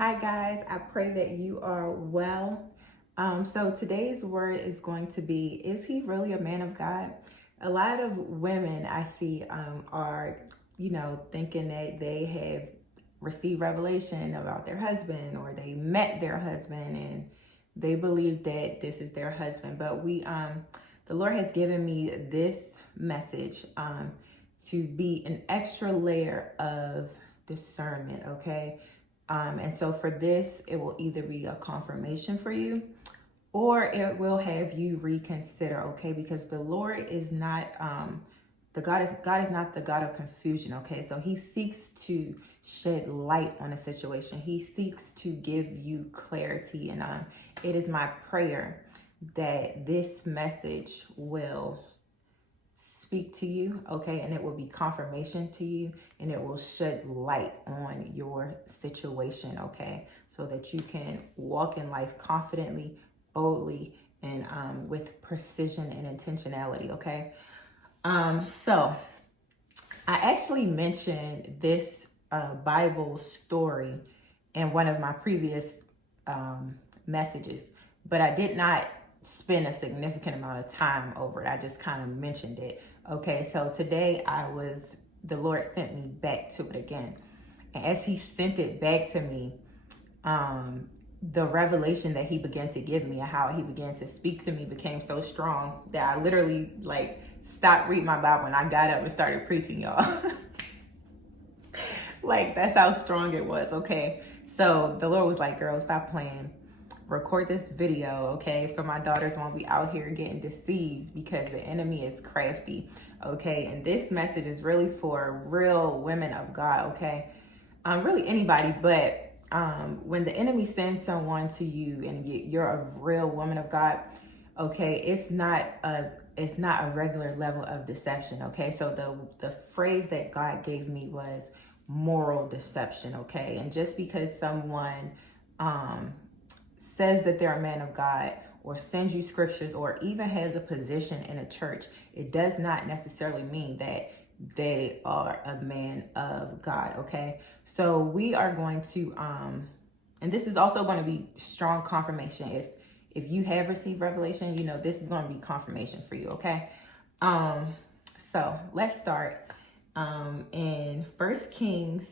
Hi guys, I pray that you are well. So today's word is going to be, is he really a man of God? A lot of women I see are, thinking that they have received revelation about their husband or they met their husband and they believe that this is their husband. But the Lord has given me this message to be an extra layer of discernment, okay? And so for this, it will either be a confirmation for you or it will have you reconsider, okay? Because the Lord is not God is not the God of confusion, okay? So he seeks to shed light on a situation. He seeks to give you clarity, and it is my prayer that this message will speak to you, okay, and it will be confirmation to you, and it will shed light on your situation, okay, so that you can walk in life confidently, boldly, and with precision and intentionality, okay. So I actually mentioned this Bible story in one of my previous messages, but I did not spend a significant amount of time over it. I just kind of mentioned it. Okay, so today the Lord sent me back to it again. And as he sent it back to me, the revelation that he began to give me and how he began to speak to me became so strong that I literally stopped reading my Bible and I got up and started preaching, y'all. That's how strong it was, okay? So the Lord was like, girl, stop playing. Record this video, okay? So my daughters won't be out here getting deceived because the enemy is crafty, okay? And this message is really for real women of God, okay? Really anybody, but when the enemy sends someone to you and you're a real woman of God, okay, it's not a regular level of deception, okay? So the phrase that God gave me was moral deception, okay? And just because someone says that they're a man of God or sends you scriptures or even has a position in a church, it does not necessarily mean that they are a man of God, okay? So we are going to, and this is also going to be strong confirmation. If you have received revelation, this is going to be confirmation for you, okay? So let's start in 1 Kings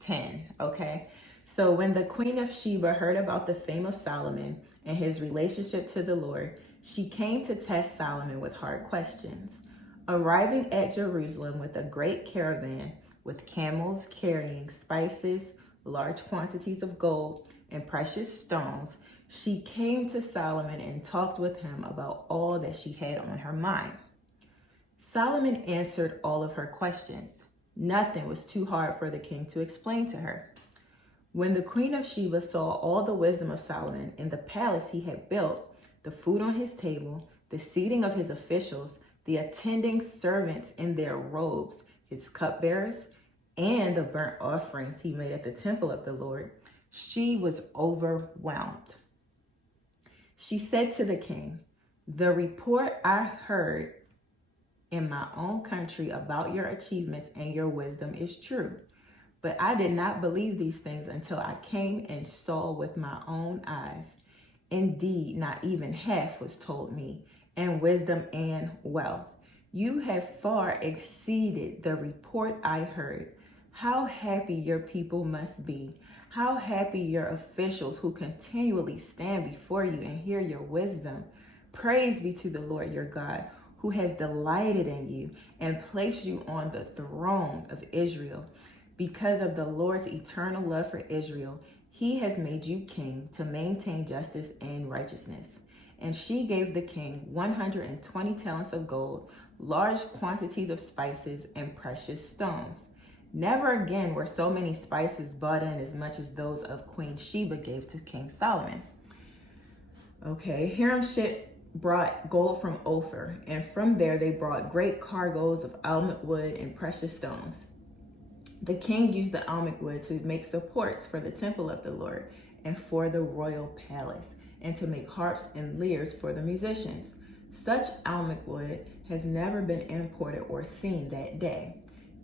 10, okay? So when the queen of Sheba heard about the fame of Solomon and his relationship to the Lord, she came to test Solomon with hard questions. Arriving at Jerusalem with a great caravan with camels carrying spices, large quantities of gold, and precious stones, she came to Solomon and talked with him about all that she had on her mind. Solomon answered all of her questions. Nothing was too hard for the king to explain to her. When the queen of Sheba saw all the wisdom of Solomon in the palace he had built, the food on his table, the seating of his officials, the attending servants in their robes, his cupbearers, and the burnt offerings he made at the temple of the Lord, she was overwhelmed. She said to the king, "The report I heard in my own country about your achievements and your wisdom is true. But I did not believe these things until I came and saw with my own eyes. Indeed, not even half was told me, and wisdom and wealth. You have far exceeded the report I heard. How happy your people must be. How happy your officials who continually stand before you and hear your wisdom. Praise be to the Lord your God, who has delighted in you and placed you on the throne of Israel. Because of the Lord's eternal love for Israel, he has made you king to maintain justice and righteousness." And she gave the king 120 talents of gold, large quantities of spices, and precious stones. Never again were so many spices bought in as much as those of Queen Sheba gave to King Solomon. Okay, Hiram-Sheth brought gold from Ophir, and from there they brought great cargoes of almond wood and precious stones. The king used the almond wood to make supports for the temple of the Lord and for the royal palace, and to make harps and lyres for the musicians. Such almond wood has never been imported or seen that day.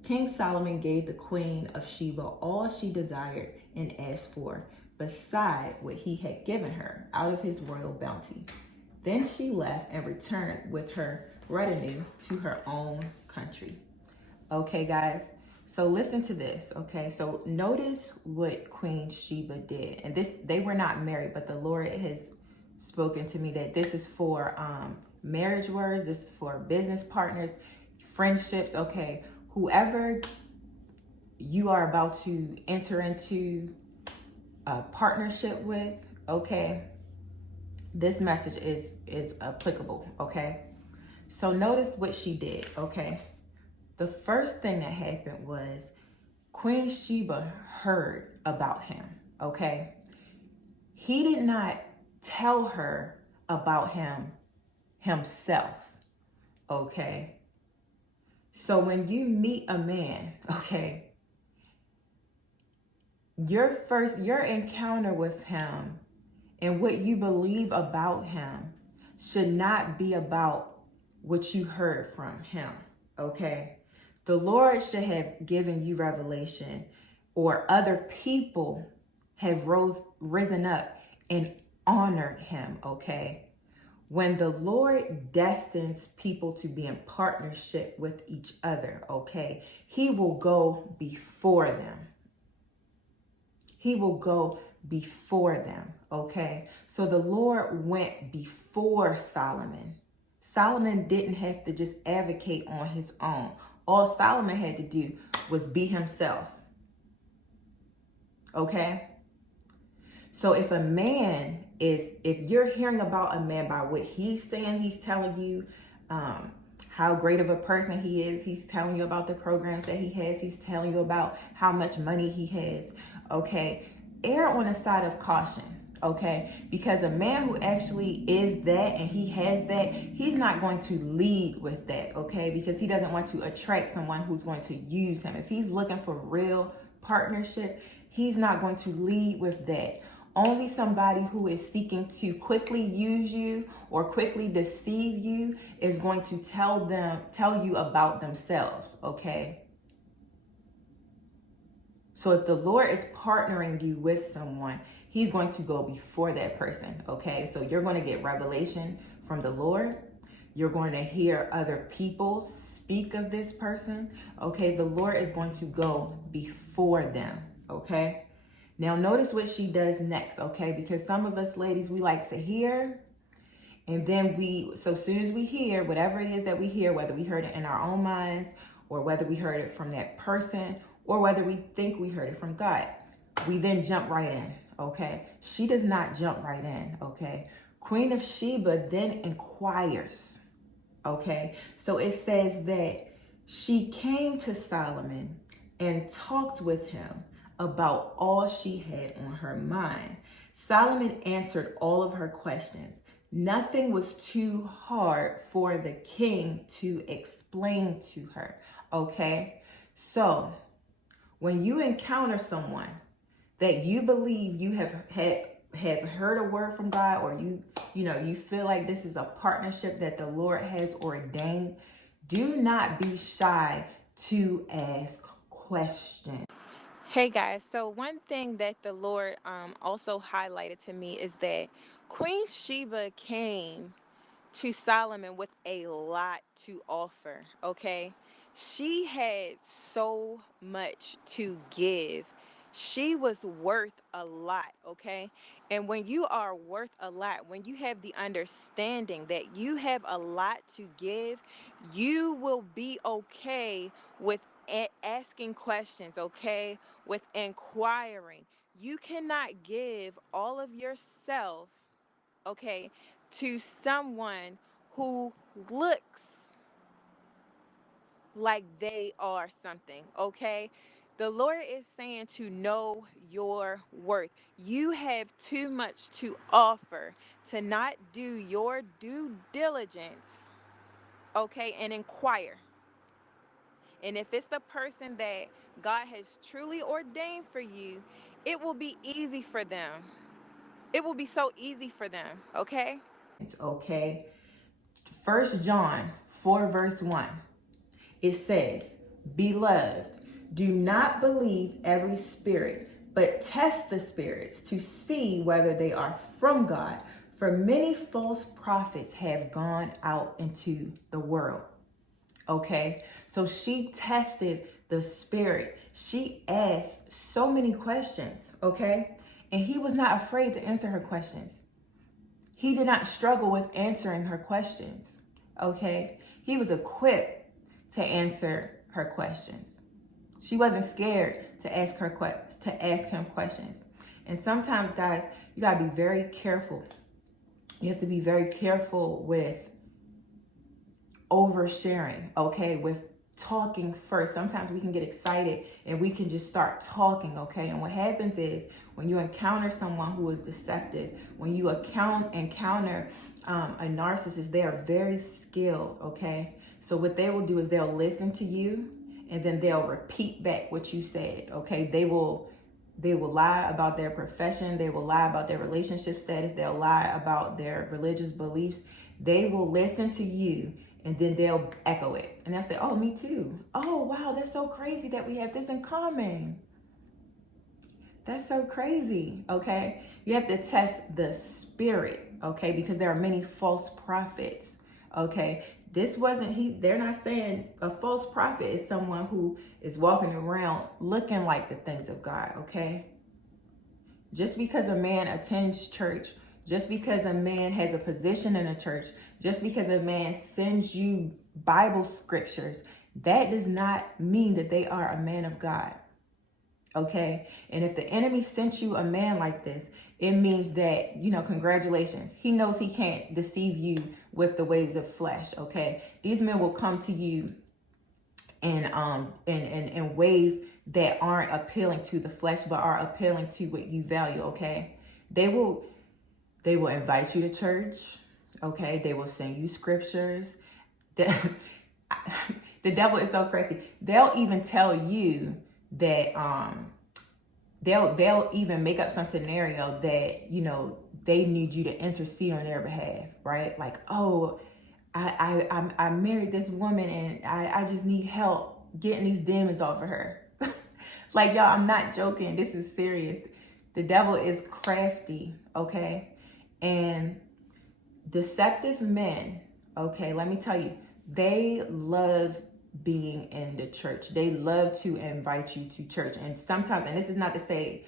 King Solomon gave the queen of Sheba all she desired and asked for, beside what he had given her out of his royal bounty. Then she left and returned with her retinue to her own country. Okay, guys. So listen to this, okay? So notice what Queen Sheba did. And they were not married, but the Lord has spoken to me that this is for marriage words, this is for business partners, friendships, okay? Whoever you are about to enter into a partnership with, okay? This message is applicable, okay? So notice what she did, okay? The first thing that happened was Queen Sheba heard about him, okay? He did not tell her about him himself, okay? So when you meet a man, okay, your encounter with him and what you believe about him should not be about what you heard from him, okay? The Lord should have given you revelation, or other people have risen up and honored him, okay? When the Lord destines people to be in partnership with each other, okay, he will go before them. He will go before them, okay? So the Lord went before Solomon. Solomon didn't have to just advocate on his own. All Solomon had to do was be himself, okay? So if you're hearing about a man by what he's saying, he's telling you how great of a person he is, he's telling you about the programs that he has, he's telling you about how much money he has, okay? Err on the side of caution, okay? Because a man who actually is that and he has that, he's not going to lead with that, okay? Because he doesn't want to attract someone who's going to use him. If he's looking for real partnership, he's not going to lead with that. Only somebody who is seeking to quickly use you or quickly deceive you is going to tell you about themselves, okay? So if the Lord is partnering you with someone, he's going to go before that person, okay? So you're going to get revelation from the Lord. You're going to hear other people speak of this person, okay? The Lord is going to go before them, okay? Now notice what she does next, okay? Because some of us ladies, we like to hear, and then so as soon as we hear, whatever it is that we hear, whether we heard it in our own minds, or whether we heard it from that person, or whether we think we heard it from God, we then jump right in, okay? She does not jump right in, okay? Queen of Sheba then inquires, okay? So it says that she came to Solomon and talked with him about all she had on her mind. Solomon answered all of her questions. Nothing was too hard for the king to explain to her, okay? So when you encounter someone that you believe you have heard a word from God, or you feel like this is a partnership that the Lord has ordained, do not be shy to ask questions. Hey guys, so one thing that the Lord also highlighted to me is that Queen Sheba came to Solomon with a lot to offer, okay? She had so much to give. She was worth a lot, okay? And when you are worth a lot, when you have the understanding that you have a lot to give, you will be okay with asking questions, okay? With inquiring. You cannot give all of yourself, okay, to someone who looks like they are something, okay? The Lord is saying to know your worth. You have too much to offer to not do your due diligence, okay, and inquire. And if it's the person that God has truly ordained for you, it will be easy for them. It will be so easy for them, okay? It's okay. 1 John 4 verse 1. It says, "Beloved, do not believe every spirit, but test the spirits to see whether they are from God. For many false prophets have gone out into the world. Okay, so she tested the spirit. She asked so many questions. Okay, and he was not afraid to answer her questions. He did not struggle with answering her questions. Okay, he was equipped to answer her questions. She wasn't scared to ask him questions. And sometimes, guys, you gotta be very careful. You have to be very careful with oversharing, okay, with talking first. Sometimes we can get excited and we can just start talking, okay? And what happens is when you encounter someone who is deceptive, when you encounter a narcissist, they are very skilled, okay? So what they will do is they'll listen to you and then they'll repeat back what you said, okay? They will lie about their profession. They will lie about their relationship status. They'll lie about their religious beliefs. They will listen to you and then they'll echo it. And they'll say, oh, me too. Oh, wow, that's so crazy that we have this in common. That's so crazy, okay? You have to test the spirit, okay? Because there are many false prophets, okay? They're not saying a false prophet is someone who is walking around looking like the things of God, okay? Just because a man attends church, just because a man has a position in a church, just because a man sends you Bible scriptures, that does not mean that they are a man of God. Okay. And if the enemy sent you a man like this, it means that, congratulations. He knows he can't deceive you with the ways of flesh. Okay. These men will come to you in ways that aren't appealing to the flesh, but are appealing to what you value. Okay. They will invite you to church. Okay. They will send you scriptures. The devil is so crazy. They'll even tell you that they'll even make up some scenario that they need you to intercede on their behalf, right? Like, oh, I married this woman and I just need help getting these demons off of her. Like, y'all, I'm not joking. This is serious. The devil is crafty, okay? And deceptive men, okay, let me tell you, they love being in the church. They love to invite you to church. And sometimes, and this is not to say,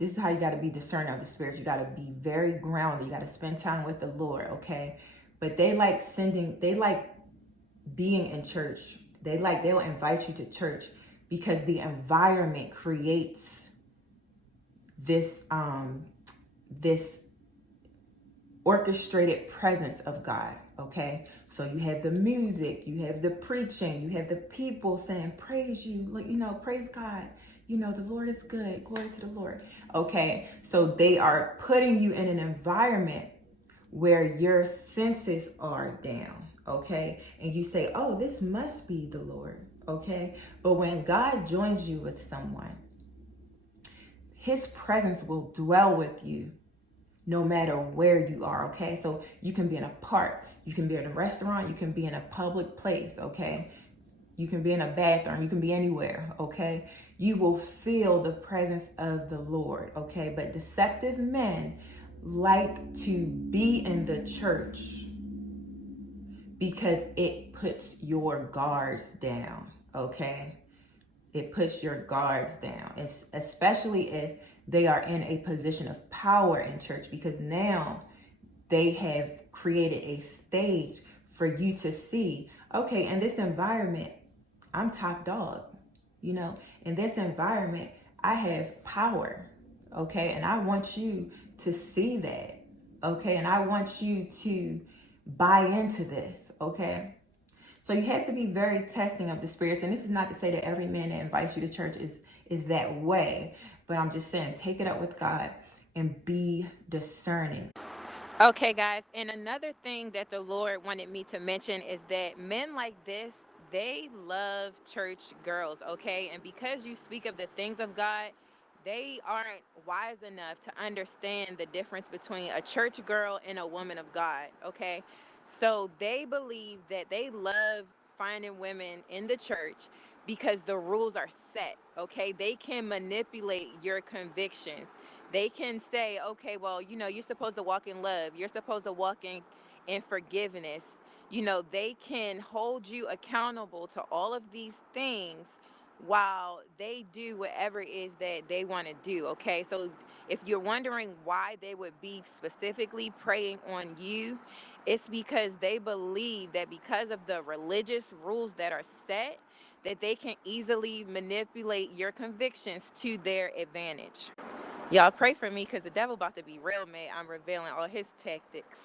this is how you got to be discerning of the spirit. You got to be very grounded. You got to spend time with the Lord, okay? But they like being in church. They'll invite you to church because the environment creates this orchestrated presence of God, okay? So you have the music, you have the preaching, you have the people saying, praise you, praise God. The Lord is good. Glory to the Lord. Okay, so they are putting you in an environment where your senses are down, okay? And you say, oh, this must be the Lord, okay? But when God joins you with someone, his presence will dwell with you no matter where you are, okay? So you can be in a park, you can be in a restaurant, you can be in a public place, okay? You can be in a bathroom, you can be anywhere, okay? You will feel the presence of the Lord, okay? But deceptive men like to be in the church because it puts your guards down, okay? It puts your guards down, especially if they are in a position of power in church, because now they have created a stage for you to see, okay, in this environment, I'm top dog, in this environment, I have power, okay, and I want you to see that, okay, and I want you to buy into this, okay. So you have to be very testing of the spirits. And this is not to say that every man that invites you to church is that way. But I'm just saying, take it up with God and be discerning. Okay, guys. And another thing that the Lord wanted me to mention is that men like this, they love church girls, okay? And because you speak of the things of God, they aren't wise enough to understand the difference between a church girl and a woman of God, okay? So they believe that they love finding women in the church because the rules are set, okay? They can manipulate your convictions. They can say, okay, well, you're supposed to walk in love. You're supposed to walk in forgiveness. They can hold you accountable to all of these things while they do whatever it is that they want to do, okay? So if you're wondering why they would be specifically preying on you, it's because they believe that because of the religious rules that are set, that they can easily manipulate your convictions to their advantage. Y'all pray for me because the devil about to be real mad. I'm revealing all his tactics.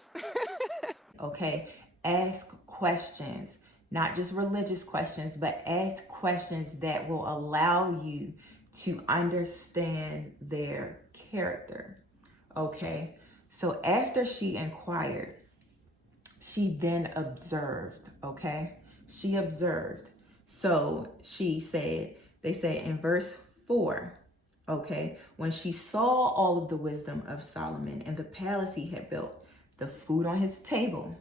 Okay, ask questions, not just religious questions, but ask questions that will allow you to understand their character. Okay, so after she inquired, she then observed. Okay, she observed. So they say in verse 4, okay, when she saw all of the wisdom of Solomon and the palace he had built, the food on his table,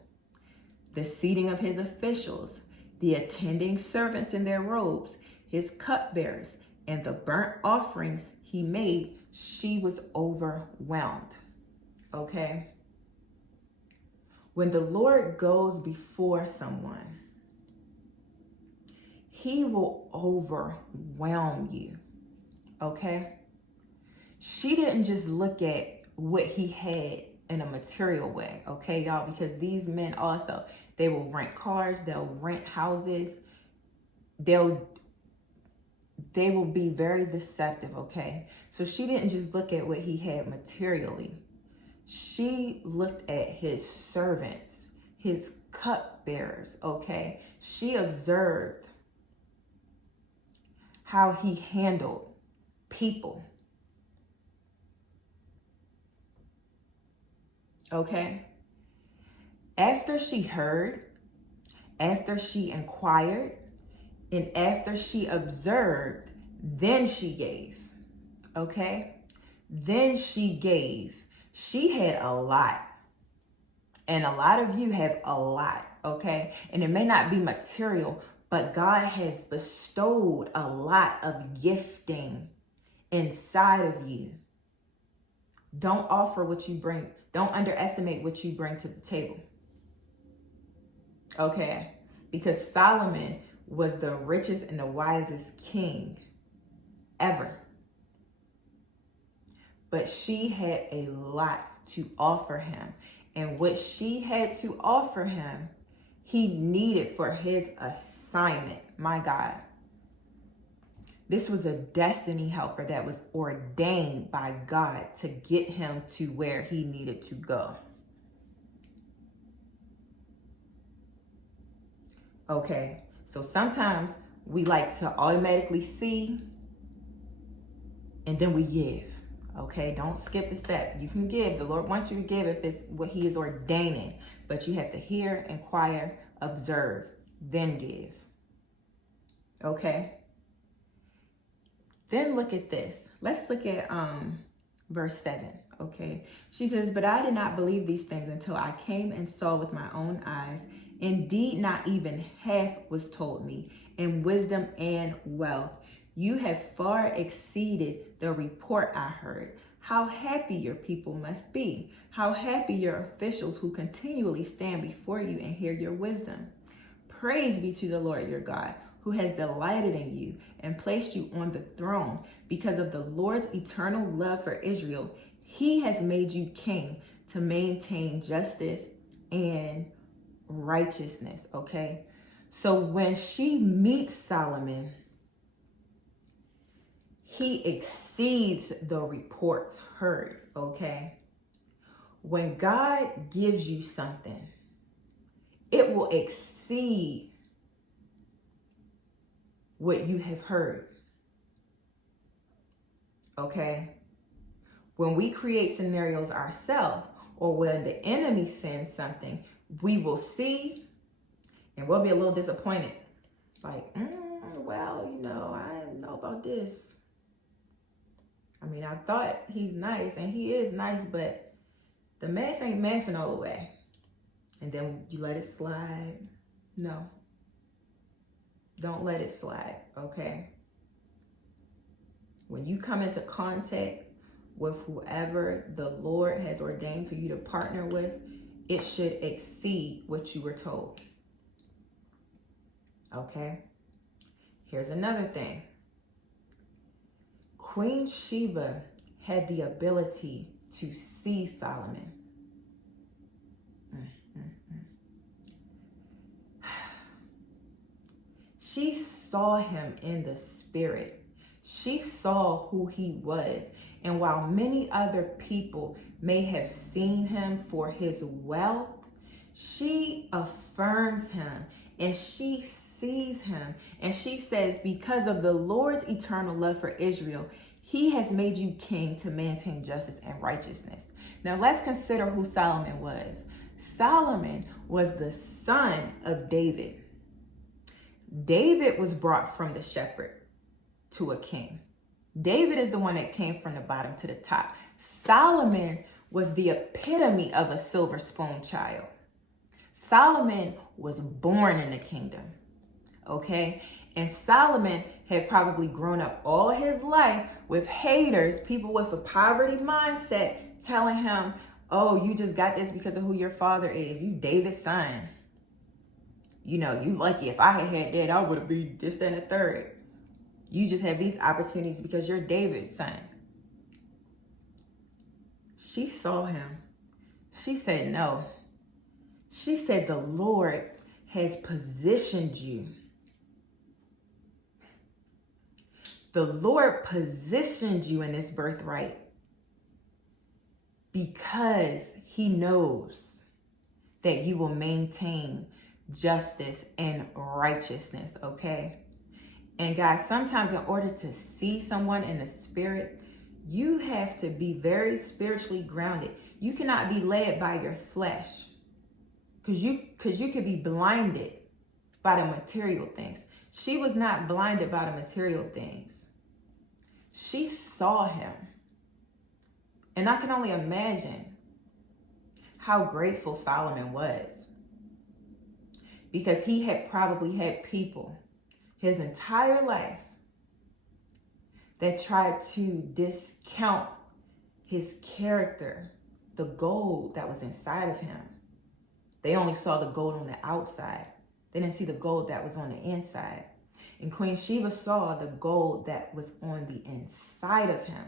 the seating of his officials, the attending servants in their robes, his cupbearers, and the burnt offerings he made, she was overwhelmed. Okay? When the Lord goes before someone, he will overwhelm you. Okay? She didn't just look at what he had in a material way, okay, y'all, because these men also, they will rent cars, they'll rent houses, they will be very deceptive, okay? So she didn't just look at what he had materially. She looked at his servants, his cupbearers, okay? She observed how he handled people. Okay? After she heard, after she inquired, and after she observed, then she gave. Okay? Then she gave. She had a lot. And a lot of you have a lot. Okay? And it may not be material, but God has bestowed a lot of gifting inside of you. Don't offer what you bring. Don't underestimate what you bring to the table. Okay? Because Solomon was the richest and the wisest king ever. But she had a lot to offer him. And what she had to offer him, he needed for his assignment. My God. This was a destiny helper that was ordained by God to get him to where he needed to go. Okay, so sometimes we like to automatically see and then we give. Okay, don't skip the step. You can give. The Lord wants you to give if it's what he is ordaining, but you have to hear, inquire, observe, then give. Okay. Then look at this. Let's look at verse 7. Okay. She says, but I did not believe these things until I came and saw with my own eyes. Indeed, not even half was told me in wisdom and wealth. You have far exceeded the report I heard. How happy your people must be. How happy your officials who continually stand before you and hear your wisdom. Praise be to the Lord your God, who has delighted in you and placed you on the throne. Because of the Lord's eternal love for Israel, he has made you king to maintain justice and righteousness. Okay, so when she meets Solomon, he exceeds the reports heard. Okay, when God gives you something, it will exceed what you have heard. Okay, when we create scenarios ourselves, or when the enemy sends something, we will see and we'll be a little disappointed. Like, well, I didn't know about this. I mean, I thought he's nice, and he is nice, but the math ain't mathing all the way. And then you let it slide. No. Don't let it slide, okay? When you come into contact with whoever the Lord has ordained for you to partner with, it should exceed what you were told. Okay? Here's another thing. Queen Sheba had the ability to see Solomon. She saw him in the spirit. She saw who he was. And while many other people may have seen him for his wealth, she affirms him and she sees him. And she says, because of the Lord's eternal love for Israel, he has made you king to maintain justice and righteousness. Now let's consider who Solomon was. Solomon was the son of David. David was brought from the shepherd to a king. David is the one that came from the bottom to the top. Solomon was the epitome of a silver spoon child. Solomon was born in the kingdom, okay? And Solomon had probably grown up all his life with haters, people with a poverty mindset, telling him, oh, you just got this because of who your father is. You David's son. You know, you lucky. If I had that, I would have been this, that, and the third. You just have these opportunities because you're David's son. She saw him. She said, no. She said, the Lord has positioned you. The Lord positioned you in this birthright because he knows that you will maintain justice and righteousness, okay? And guys, sometimes in order to see someone in the spirit, you have to be very spiritually grounded. You cannot be led by your flesh because you could be blinded by the material things. She was not blinded by the material things. She saw him. And I can only imagine how grateful Solomon was, because he had probably had people his entire life that tried to discount his character, the gold that was inside of him. They only saw the gold on the outside. They didn't see the gold that was on the inside. And Queen Sheba saw the gold that was on the inside of him.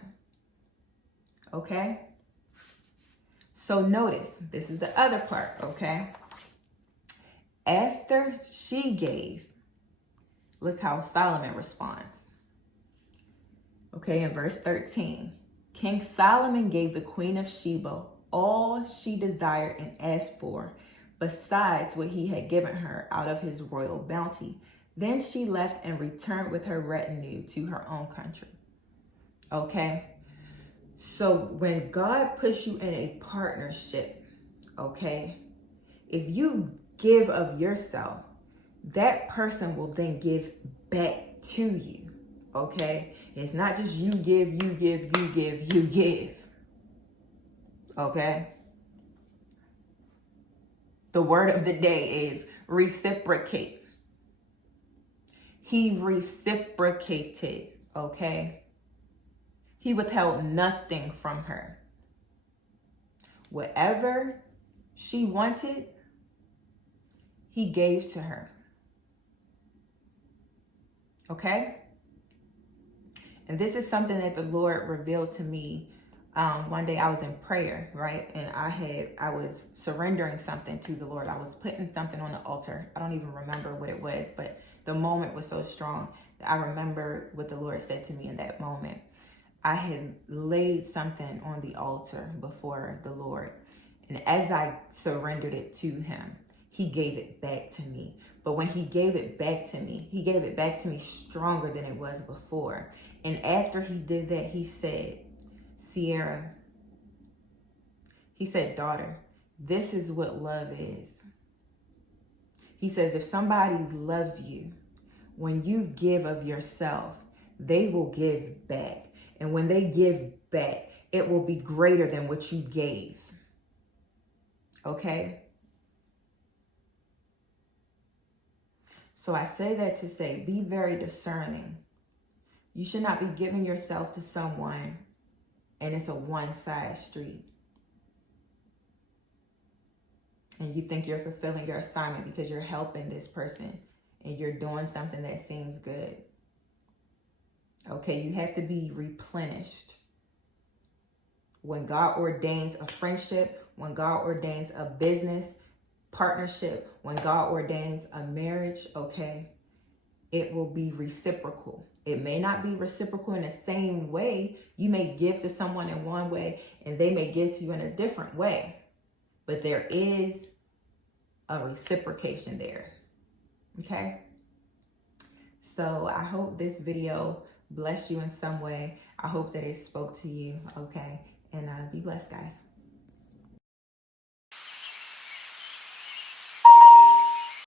Okay? So notice, this is the other part, okay? After she gave, look how Solomon responds. Okay, in verse 13, King Solomon gave the Queen of Sheba all she desired and asked for, besides what he had given her out of his royal bounty. Then she left and returned with her retinue to her own country. Okay, so when God puts you in a partnership, okay, if you give of yourself, that person will then give back to you, okay? It's not just you give, you give, you give, you give, okay? The word of the day is reciprocate. He reciprocated, okay? He withheld nothing from her. Whatever she wanted, he gave to her. Okay? And this is something that the Lord revealed to me. One day I was in prayer, right? And I was surrendering something to the Lord. I was putting something on the altar. I don't even remember what it was, but the moment was so strong that I remember what the Lord said to me in that moment. I had laid something on the altar before the Lord. And as I surrendered it to him, he gave it back to me. But when he gave it back to me, he gave it back to me stronger than it was before. And after he did that, he said, Ciera, he said, daughter, this is what love is. He says, if somebody loves you, when you give of yourself, they will give back. And when they give back, it will be greater than what you gave. Okay? So I say that to say, be very discerning. You should not be giving yourself to someone and it's a one-side street. And you think you're fulfilling your assignment because you're helping this person and you're doing something that seems good. Okay, you have to be replenished. When God ordains a friendship, when God ordains a business partnership, when God ordains a marriage, okay, it will be reciprocal. It may not be reciprocal in the same way. You may give to someone in one way and they may give to you in a different way. But there is a reciprocation there. Okay? So I hope this video blessed you in some way. I hope that it spoke to you. Okay? And be blessed, guys.